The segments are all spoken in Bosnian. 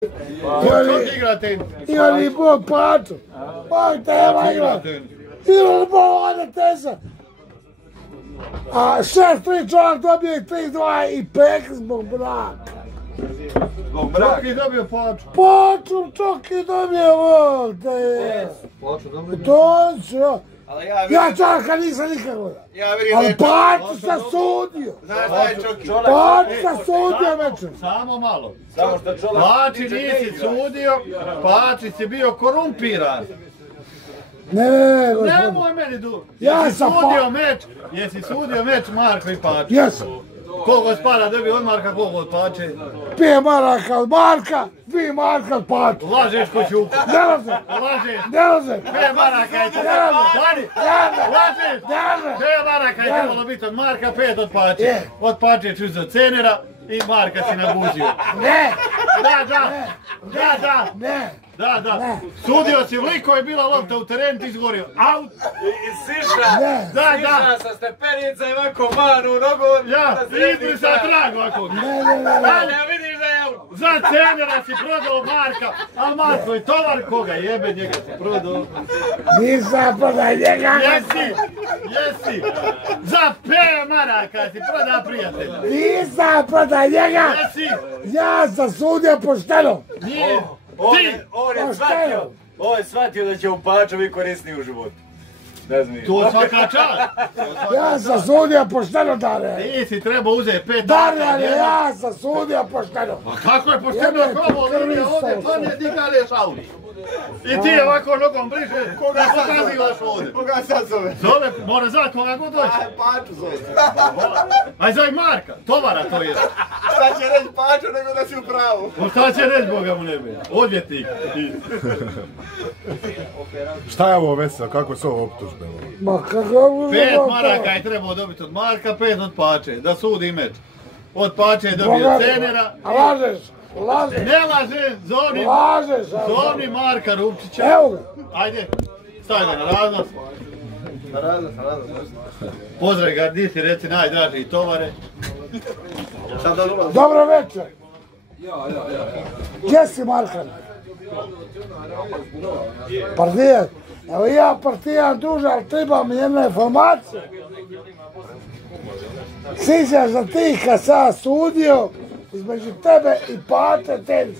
Čok igrate? Igrali bol plaću. Bog treba igrati. Igrali bol ovdje tesa. A 6-3 čovjek dobije 3-2 i pek zbog braka. Zbog braka? Čok je dobio plaću. Plaću Čok je dobio ovdje. Plaću dobio? Tončo. Ja Čaka nisam nikad gledao. Ali Pačić sam sudio. Znaš šta je Čoki? Pačić sam sudio mečem. Samo malo. Samo što Čolak... Pačić nisi sudio, Pačić je bio korumpiran. Ne, gospodin. Nemoj meni du... Jesi sudio meč Marko i Pačić? Jesam. Koliko spara dobio od Marka, koliko od Pače? 5 maraka od Marka, 2 maraka od Pače. Lažeš ko Ćuko. Ne lažem. Lažeš. Ne lažem. 5 maraka je to. Dani. Lažeš. 5 maraka je trebalo biti od Marka, 5 od Pače. Od Pače ću za cenera i Marka si naguzio. Ne. Da. Sudio si vliko je bila lopta u terenu, ti izgorio. Aut. I siša. Siša sa stepenica i ovako manu u nogu. Ja, izbri sa trag ovako. Ne, vidiš da je... Za cenera si prodao Marka, a Marko je tovar koga jebe, njega si prodao. Nisam prodao njega. Jesi. Za 5 maraka si prodao prijatelja. Nisam prodao njega. Jesi. Ja sam sudio pošteno. Nije. On je shvatio da će u Pačovi koristiti u životu. Ne znam. To svaka čast. Ja sam sudio pošteno, Darija. Ti si trebao uzeti 5 Darija, ja sam sudio pošteno. Pa kako je pošteno kovo linija ovdje, pa ne ti galeš audi. I ti je ovako nogom bliže, koga pokazivaš ovdje. Koga sad zove? Zove, mora zvati koga god dođe. Paču zove. Aj zove Marka, tovara to je. Sad će reći Paču nego da si u pravu. O šta će reći Boga mu nebe? Odvjetnik. Šta je ovo Vesel, kako su ovo optužbe? Ma kako ovo... 5 maraka je trebao dobiti od Marka, 5 od Pače, da sudi meč. Od Pače je dobio cenera. Lažeš. Ne laže, zovni Marka Rupčića. Evo ga. Ajde, stavi ga na raznos. Pozdrav ga, di si reci najdraži tovare. Dobro večer. Gdje si Markan? Partijan. Evo ja partijan duže, ali treba mi jedna informacija. Sjećaš da ti kad sam sudio između tebe i Pače tenis.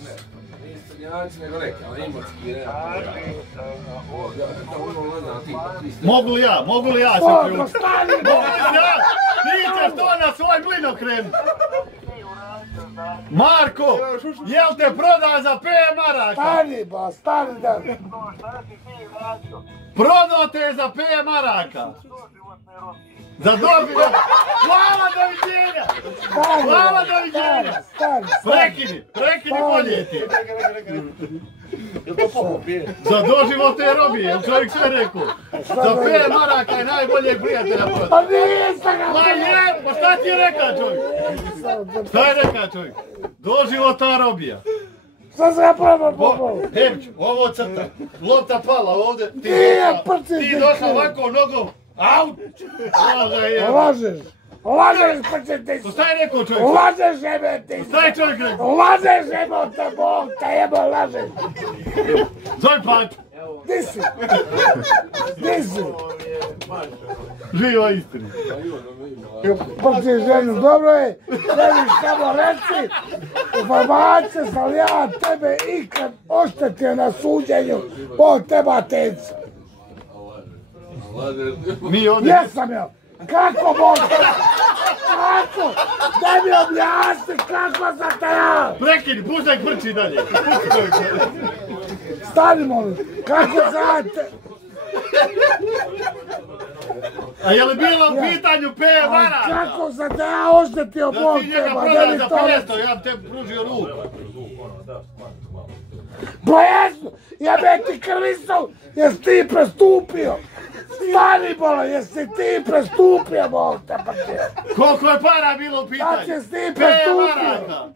Mogu li ja se uključiti? Mogu li ja? Ti ćeš to na svoj mlin okrenuti. Marko, jel te proda za 5 maraka? Stani da. Prodao te za 5 maraka. Za dobio. Hvala doviđenja. Prekini bolje ti. Za doživo te robije, jel čovjek sve rekao? Za 5 maraka je najboljeg prijatelja prodao. Pa nisam ga prodao. Pa šta ti je rekao čovjek? Šta je rekao čovjek? Doživo ta robija. Šta se ga probao? Hemć, ovo crta. Lopta pala ovdje. Ti došla ovako nogom. Aut! Lažeš prčetić! Šta je rekao čovjek? Lažeš jebeti! Šta je čovjek rekao? Lažeš jebote, Bog te jebo, lažeš! Zove Paču! Di si? Živa istina! Prčiš ženu, dobro je, želiš samo reci, informacije sam ja tebe ikad oštetio na suđenju, Bog teba teca! Jesam ja! Kako možete? Kako? Daj mi objasni kako sam te ja! Prekini, puštaj prči dalje! Stani molim, kako sam te... A je li bilo u pitanju 5 maraka? Kako sam te ja oštetio, Bog teba? Da ti njega prodaj za 500, ja bi te pružio ruku. Pa jesmo, jebe ti krvicu, jesi ti prestupio! Stani bolo, jesi ti prestupio, Bog te prti! Koliko je para bilo u pitanju? Kako jesi ti prestupio?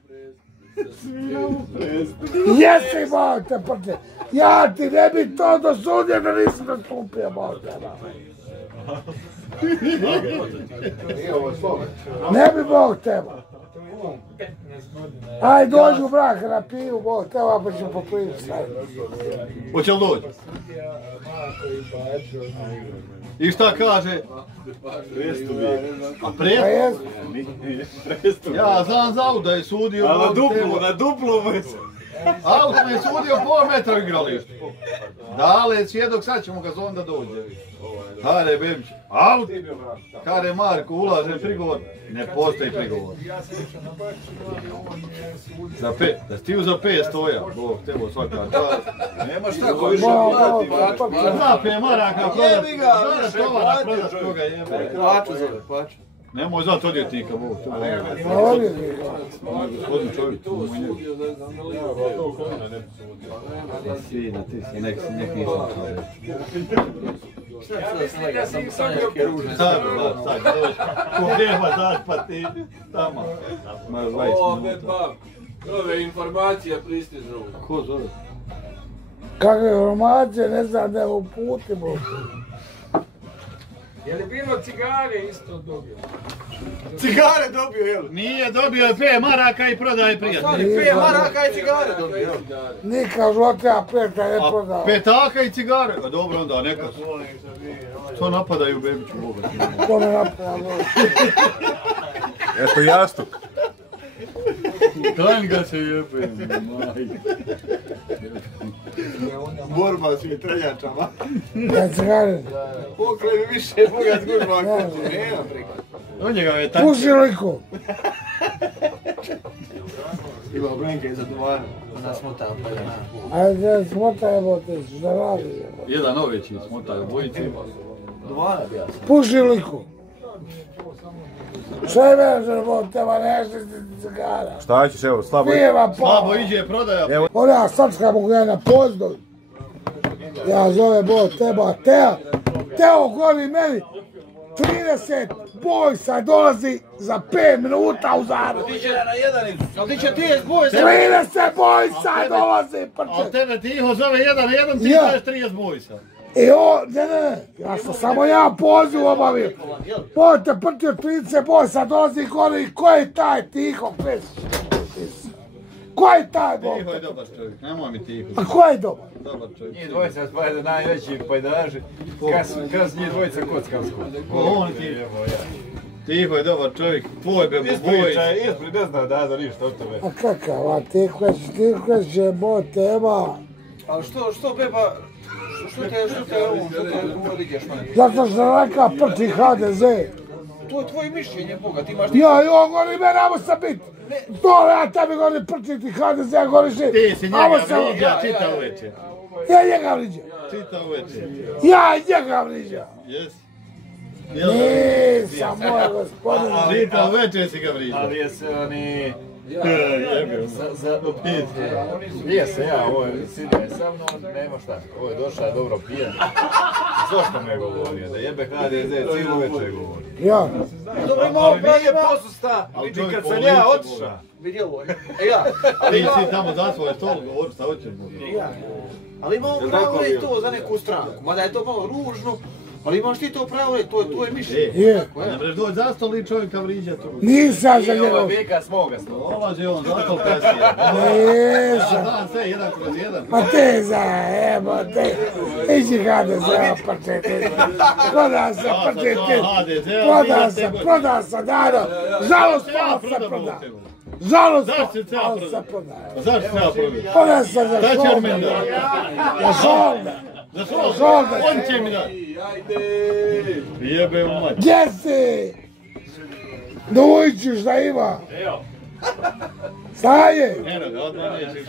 Jesi, Bog te prti! Ja ti ne bi to dosudio da nisi prestupio, Bog te prti! Ne bi Bog teba! Aj dođi u brak na pivu, Bog teba pa ćemo popriti. Hoće li doći? I šta kaže? A prestu? Ja znam za auto da je sudio... A na duplu mu je se... Auto me je sudio pol metra u igralištu. Dale, svjedok, sad ćemo ga zovem da dođe. Kare Bebić, auto. Kare Marko, ulažem prigovor. Ne postoji prigovor. Da si ti za 5 stoja, Bog, tebo svaka čast. Nema šta, ko više plati, Za 5 maraka prodat, prodat koga jebe. Plaču zove, plaču. Nemoj zvati odvjetnika, Bog. Gospodin čovjek, moj njeg. Sina, ti si nek nisam Ja sam sanjake ružne. Sad, dođi. Ko nema daš pa ti tamo. Ovdje pa, ove informacije pristižu. Ko zove? Kakve informacije, ne znam da uputimo. Je li bilo cigare isto dobio? Cigare dobio, jel? Nije dobio 5 maraka i prodaje prijatelj. 5 maraka i cigare dobio, jel? Nikad života ja peta ne prodao. Petaka i cigare? A dobro onda, neka su. Što napadaju Bebiću Boga? To me napravio. Eto jastuk. Klanj ga se jebe, Borba s vjetrenjačama. Ja cigare. Pokreni više, Boga zgužba kući, nema prikaz. On njega je tako. Puši liko. Ima Brenke iza duvara. Nasmotao pa je. Ajde, smota jebote, da radi jebote. Jedan oveći smota bojici. Duvara bi ja sam. Puši liko. Šta je mene želimo, teba nešto ti cigara. Šta ćeš, evo, slabo. Pijeva Slabo pa. iđe prodaja. Ona srpska mogu ja na pozdovi. Ja zove Bog teba, Teo gori meni. 30 bojsa dolazi za 5 minuta u Zagreb. Ti će na jedan, ali ti će 30 bojsa. 30 bojsa dolazi, A prče. tebe Tiho zove 1 ti daš 30 bojsa. I ne, ja sam samo ja poziv obavio. Pojete prtio 30 bojsa dolazi gori, ko je taj Tiho Pesić? Ko je taj Bog? Tiho je dobar čovjek, nemoj mi Tiho. A ko je dobar? Dobar čovjek. Njih dvojica spajaju najveći pajdaži. Kas njih dvojica kockarsko. Ko on ti? Tiho je dobar čovjek, tvoj bebo boj. Ispred ne zna da ništa od tebe. A kakav, a Tiho je moj tema. Ali što beba, što te uvodiđeš manje? Zato što rekao prči HDZ. To je tvoje mišljenje, Boga, ti imaš... Ja, gori me, namo sam bit. To ja tebi gori prčiti HDZ, goriš ti. Ti si njega vriđa, čita uveče. Ja njega vriđa. Čita uveče. Ja njega vriđa. Jes. Nisam, moj gospodin. Čita uveče si ga vriđa. Ali je se oni... Jebio. Nije se ja, ovo je sida je sa mnom, nema šta. Ovo je došao, dobro pijen. Zašto me je govorio? Da jebe HDZ cijelo večer govori. Ja. Dobro, imao nije posusta, vidi kad sam ja otišao. Vidi ovo, ja. Ti si tamo za svoj stol govori šta hoćeš mu. Ali imao pravo reći to za neku stranku, mada je to malo ružno. Ali imaš ti to pravo reći, to je tvoje mišljenje. Je. Ne breš doći za stol i čovjeka vriđa tu. Nisam za njega. Ovo je vijeka s moga stola. Dolazi on za stol kasije. Nisam. Znam sve, 1/1. Pa te za jebote. Ići HDZ prčiti. Proda sam, dano. Žalost pao se proda. Žalost pao se proda. Zašto se ja prodam? Proda sam za Šta će šolda. Armen dati? Za šolda. Za što? Šolda. On će mi dati. Jebe u mać. Gdje si? Dujiću šta ima? Staje. Eno ga, odmah neće.